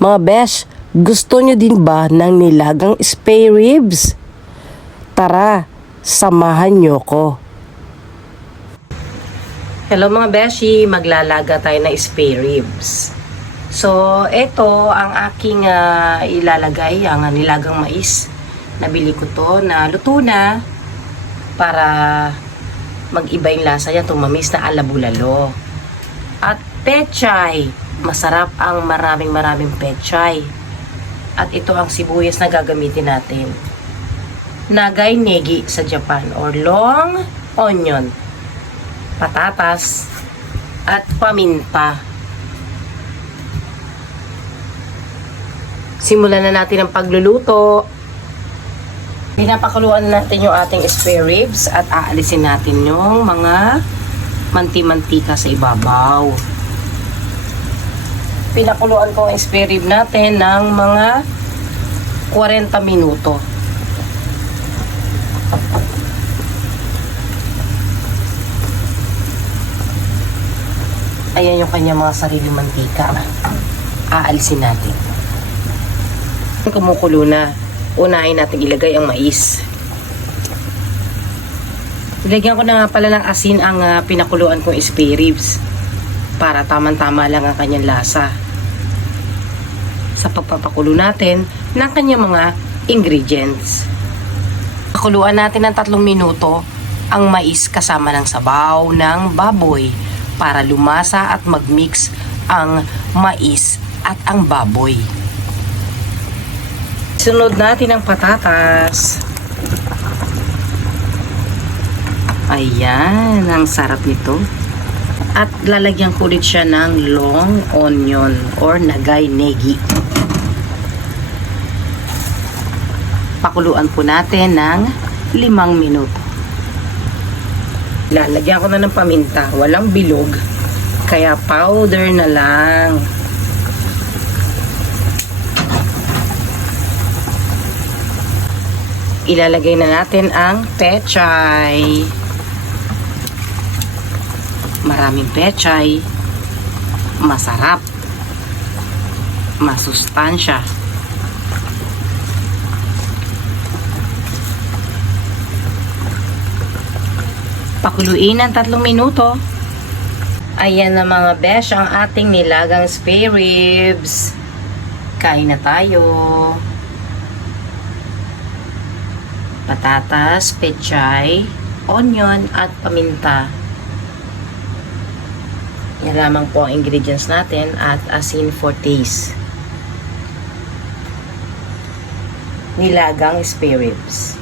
Mga besh, gusto nyo din ba ng nilagang spare ribs? Tara, samahan nyo ko. Hello mga beshi, maglalaga tayo ng spare ribs. So, ito ang aking ilalagay, ang nilagang mais. Nabili ko to na luto na para mag-iba yung lasa niya, tumamis na alabulalo. At pechay, masarap ang maraming pechay. At ito ang sibuyas na gagamitin natin. Nagai negi sa Japan or long onion, patatas, at paminta. Simulan na natin ang pagluluto. Pinapakuluan natin yung ating spare ribs at aalisin natin yung mga manti-mantika sa ibabaw. Pinakuluan ko ang spare rib natin ng mga 40 minuto. Ayan yung kanyang mga sariling mantika. Aalisin natin. Kumukulo na, unahin natin ilagay ang mais. Ilagyan ko na nga pala ng asin ang pinakuluan kong spare ribs para tamang-tama lang ang kanyang lasa sa pagpapakulo natin ng kanyang mga ingredients. Pakuluan natin ng 3 minuto ang mais kasama ng sabaw ng baboy para lumasa at magmix ang mais at ang baboy. Sunod natin ang patatas. Ayan, ang sarap nito. At lalagyan ko ulit siya ng long onion or nagai negi. Pakuluan po natin ng 5 minuto. Lalagyan ko na ng paminta. Walang bilog, kaya powder na lang. Ilalagay na natin ang pechay. Maraming pechay, masarap, masustansya. Pakuluin ng 3 minuto. Ayan na mga besh, ang ating nilagang spare ribs. Kain na tayo. Patatas, pechay, onion at paminta. Yan lamang po ang ingredients natin at asin for taste. Nilagang spare ribs.